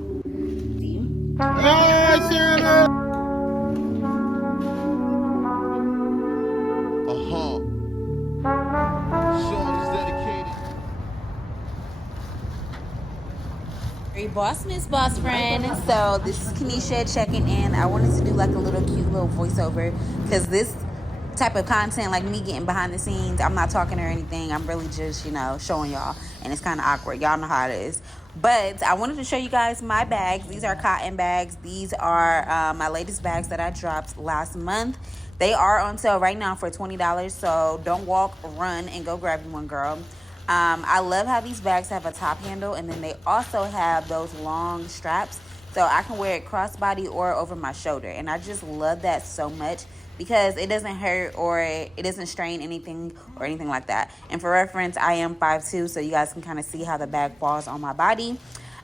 See you? Hey, Santa! Shorty's dedicated. Hey, boss miss, boss friend. So this is Kenesha checking in. I wanted to do like a little cute little voiceover because this type of content, like me getting behind the scenes, I'm not talking or anything. I'm really just, showing y'all, and it's kind of awkward. Y'all know how it is. But I wanted to show you guys my bags. These are cotton bags. These are my latest bags that I dropped last month. They are on sale right now for $20. So don't walk, run, and go grab you one, girl. I love how these bags have a top handle, and then they also have those long straps, so I can wear it crossbody or over my shoulder. And I just love that so much because it doesn't hurt or it doesn't strain anything or anything like that. And for reference, I am 5'2", so you guys can kind of see how the bag falls on my body.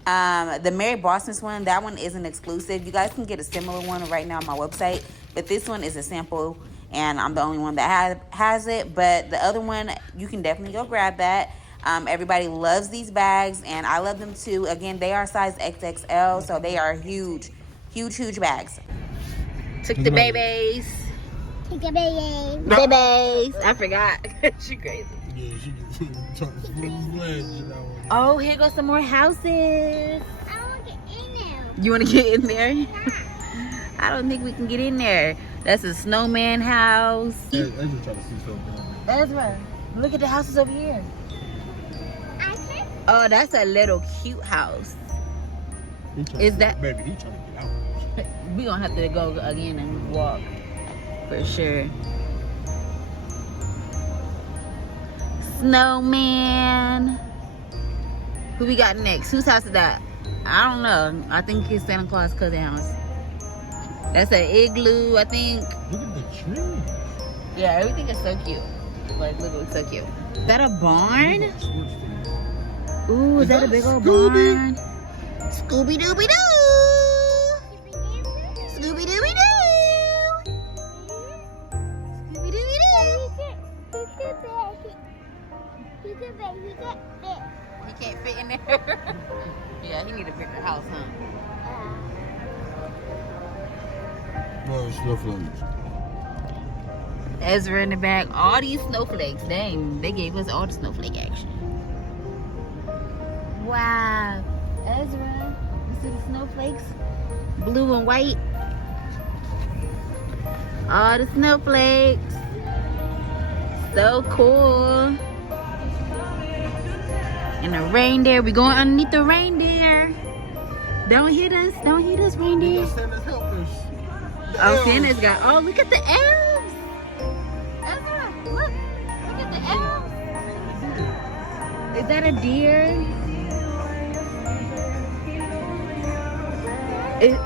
The Mary Bossmas one, that one isn't exclusive. You guys can get a similar one right now on my website, but this one is a sample, and I'm the only one that has it. But the other one, you can definitely go grab that. Everybody loves these bags, and I love them too. Again, they are size XXL, so they are huge, huge, huge bags. Took the babies. Take the baby. Babies. I forgot. She crazy. Yeah, she took smooth legs, Oh, here goes some more houses. I want to get in there. You want to get in there? Yeah. I don't think we can get in there. That's a snowman house. Ezra trying to see something. Ezra, look at the houses over here. I can. Oh, that's a little cute house. Is that? Baby, he trying to get out. We gonna have to go again and walk for sure. Snowman. Who we got next? Whose house is that? I don't know. I think it's Santa Claus' cousin house. That's an igloo, I think. Look at the tree. Yeah, everything is so cute. Like, literally so cute. Is that a barn? Ooh, is that a big old Scooby? barn? Scooby-Dooby-Doo! Scooby-Dooby-Doo! He can't fit in there. Yeah, he need a bigger house, huh? No, snowflakes. Ezra in the back. All these snowflakes. Dang, they gave us all the snowflake action. Wow. Ezra, you see the snowflakes? Blue and white. All the snowflakes. So cool. And the reindeer. We going underneath the reindeer. Don't hit us. Don't hit us, reindeer. Santa's helpers. Oh, Santa's got. Oh, look at the elves. Ezra, look. Look at the elves. Is that a deer?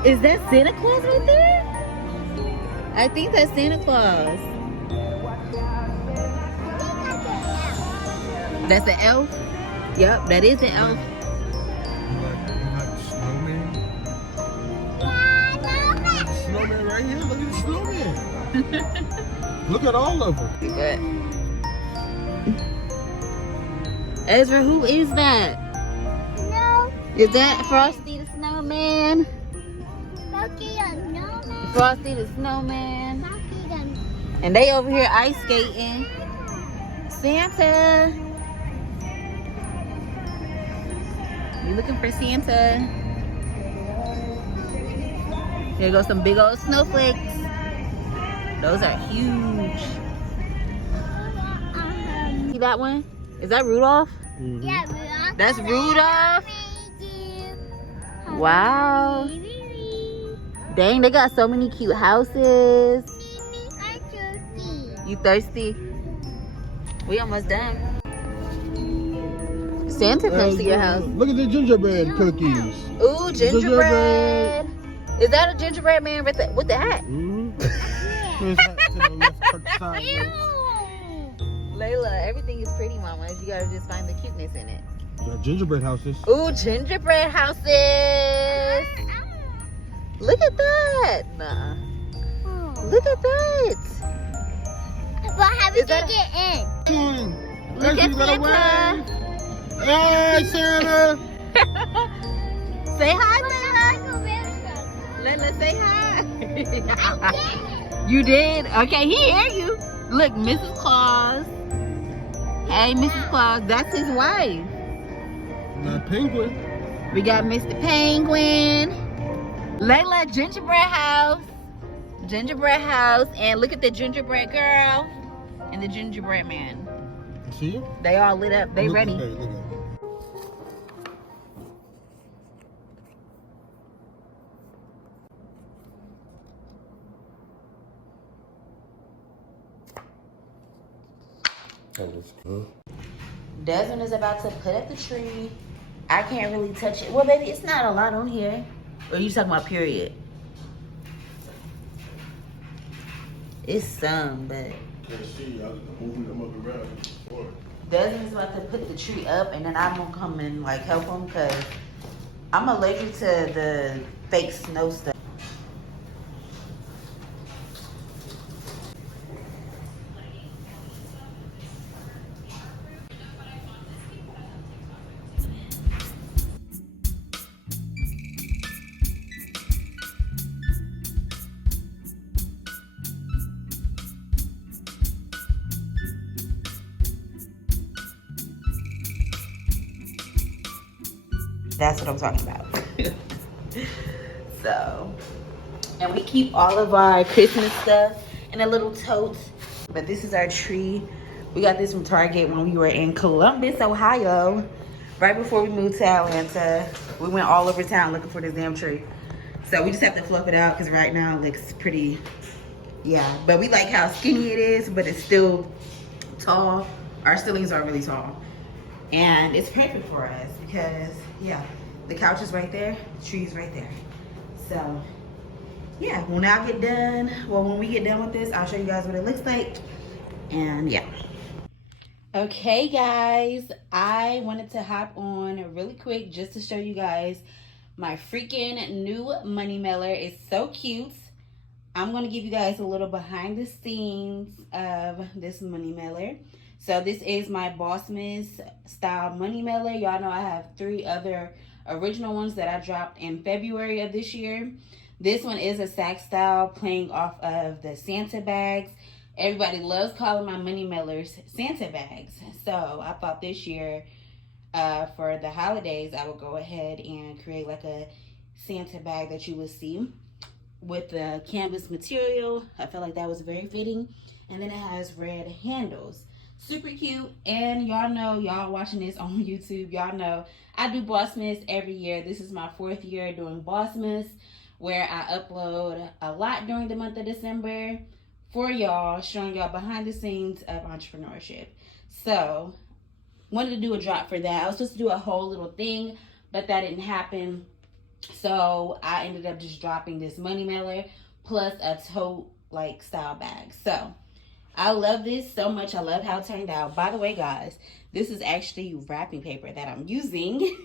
Is that Santa Claus right there? I think that's Santa Claus. That's an elf? Yep, that is an elf. You like the snowman? Snowman right here. Look at the snowman. Look at all of them. Good. Ezra, who is that? No. Is that Frosty the Snowman? Lucky the snowman. Frosty the Snowman. Lucky the. And they over here ice skating. Santa. You looking for Santa? Here goes some big old snowflakes. Those are huge. See that one? Is that Rudolph? Mm-hmm. Yeah, Rudolph. That's Rudolph? Wow. Dang, they got so many cute houses. You thirsty? We almost done. Santa comes to your house. Look at the gingerbread cookies. Ooh, gingerbread. Is that a gingerbread man with the hat? Mm-hmm. His hat to the left, to the side. Layla, everything is pretty, mama. You gotta just find the cuteness in it. Got gingerbread houses. Ooh, gingerbread houses. Look at that. Nah. Look at that. But how we Is that get in? Look at Santa. Hey, Santa! Say hi, But Layla. Layla, say hi. I did. You did? Okay, he hear you. Look, Mrs. Claus. Hey, Mrs. Claus. That's his wife. Not penguin. We got Mr. Penguin. Layla, gingerbread house. Gingerbread house. And look at the gingerbread girl and the gingerbread man. See? They all lit up. They Look ready. at her, look at her. That was cool. Desmond is about to put up the tree. I can't really touch it. Well, baby, it's not a lot on here. Or you talking about period? It's some, but Can't see, I was moving them up around before. Desmond's about to put the tree up, and then I'm gonna come and like help him because I'm allergic to the fake snow stuff. That's what I'm talking about. So, and we keep all of our Christmas stuff in a little tote. But this is our tree. We got this from Target when we were in Columbus, Ohio. Right before we moved to Atlanta. We went all over town looking for this damn tree. So we just have to fluff it out because right now it looks pretty, yeah. But we like how skinny it is, but it's still tall. Our ceilings are really tall. And it's perfect for us because, yeah, the couch is right there, the tree is right there. So, yeah, when I get done, well, when we get done with this, I'll show you guys what it looks like. And, yeah. Okay, guys, I wanted to hop on really quick just to show you guys my freaking new money mailer. It's so cute. I'm going to give you guys a little behind the scenes of this money mailer. So this is my bossmas style money mailer. Y'all know I have 3 other original ones that I dropped in February of this year. This one is a sack style playing off of the Santa bags. Everybody loves calling my money mailers Santa bags. So I thought this year for the holidays, I would go ahead and create like a Santa bag that you would see with the canvas material. I felt like that was very fitting. And then it has red handles. Super cute. And y'all know, y'all watching this on YouTube, y'all know I do Bossmas every year. This is my 4th year doing Bossmas, where I upload a lot during the month of December for y'all, showing y'all behind the scenes of entrepreneurship. So wanted to do a drop for that. I was supposed to do a whole little thing, but that didn't happen. So I ended up just dropping this money mailer plus a tote like style bag. So I love this so much. I love how it turned out. By the way, guys, this is actually wrapping paper that I'm using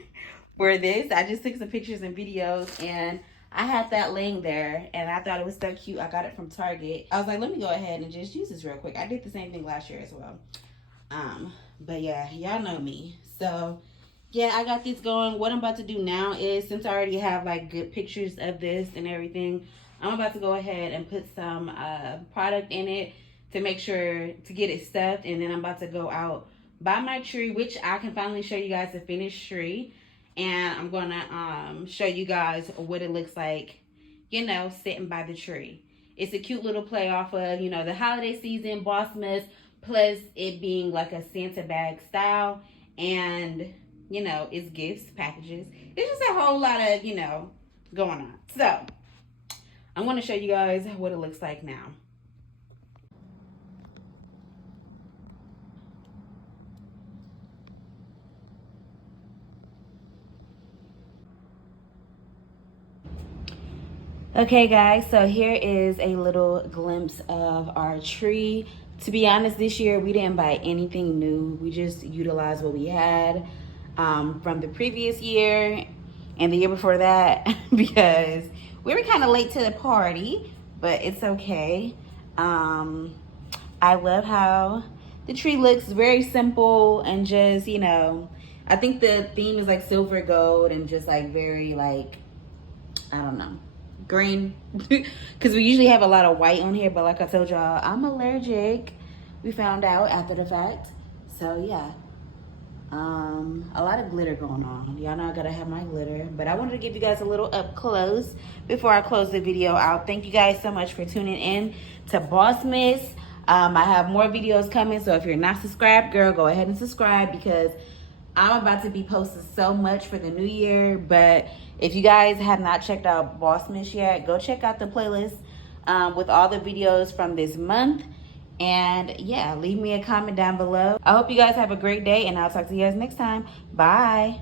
for this. I just took some pictures and videos and I had that laying there and I thought it was so cute. I got it from Target. I was like, let me go ahead and just use this real quick. I did the same thing last year as well. But yeah, y'all know me. So yeah, I got this going. What I'm about to do now is, since I already have like good pictures of this and everything, I'm about to go ahead and put some product in it to make sure to get it stuffed. And then I'm about to go out by my tree, which I can finally show you guys the finished tree. And I'm gonna show you guys what it looks like, you know, sitting by the tree. It's a cute little play off of, you know, the holiday season, Bossmas, plus it being like a Santa bag style. And, you know, it's gifts, packages. It's just a whole lot of, you know, going on. So I'm going to show you guys what it looks like now. Okay, guys, so here is a little glimpse of our tree. To be honest, this year we didn't buy anything new. We just utilized what we had from the previous year and the year before that because we were kind of late to the party, but it's okay. I love how the tree looks, very simple and just, you know, I think the theme is like silver gold and just like very like, I don't know, green. Because we usually have a lot of white on here, but like I told y'all, I'm allergic. We found out after the fact. So yeah, a lot of glitter going on. Y'all know I gotta have my glitter, but I wanted to give you guys a little up close before I close the video out. Thank you guys so much for tuning in to Bossmas. I have more videos coming, so if you're not subscribed, girl, go ahead and subscribe, because I'm about to be posting so much for the new year. But if you guys have not checked out Bossmas yet, go check out the playlist with all the videos from this month. And yeah, leave me a comment down below. I hope you guys have a great day, and I'll talk to you guys next time. Bye.